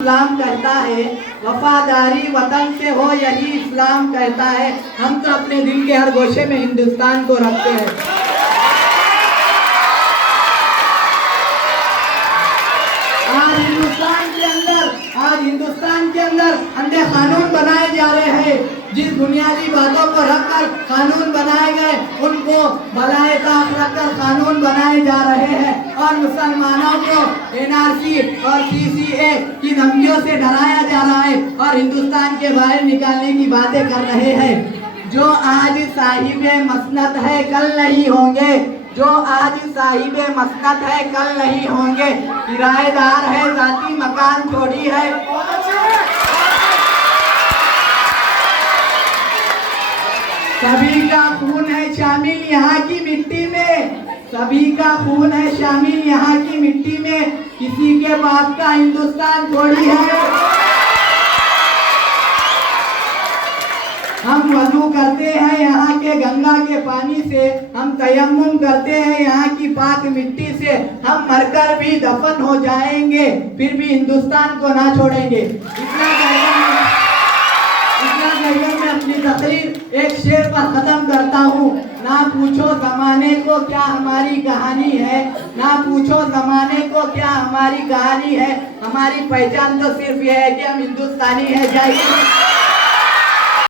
इस्लाम कहता है, वफादारी वतन से हो यही इस्लाम कहता है। हम तो अपने दिल के हर गोशे में हिंदुस्तान को रखते हैं। आज हिंदुस्तान के अंदर अंधे कानून बनाए जा रहे हैं। जिस बुनियादी बातों को रखकर कानून बनाए गए, उनको भलाए ताक रखकर कानून बनाए जा रहे हैं और मुसलमानों को एनआरसी और सीसीए की धमकियों से डराया जा रहा है और हिंदुस्तान के बाहर निकालने की बातें कर रहे हैं। जो आज साहिबे मसनद है कल नहीं होंगे, जो आज साहिबे मसनद है कल नहीं होंगे। किराएदार है, जाती मकान थोड़ी है। सभी का खून है शामिल यहाँ की मिट्टी में, सभी का खून है शामिल यहाँ की मिट्टी में। किसी के बाप का हिंदुस्तान थोड़ी है। हम वजू करते हैं यहाँ के गंगा के पानी से, हम तयम्मुम करते हैं यहाँ की पाक मिट्टी से। हम मरकर भी दफन हो जाएंगे, फिर भी हिंदुस्तान को ना छोड़ेंगे। इतना कहकर मैं अपनी तकरीर एक शेर पर खत्म करता हूँ। ना पूछो जमाने को क्या हमारी कहानी है, ना पूछो जमाने को क्या हमारी कहानी है। हमारी पहचान तो सिर्फ ये है कि हम हिंदुस्तानी है। जय हिंद।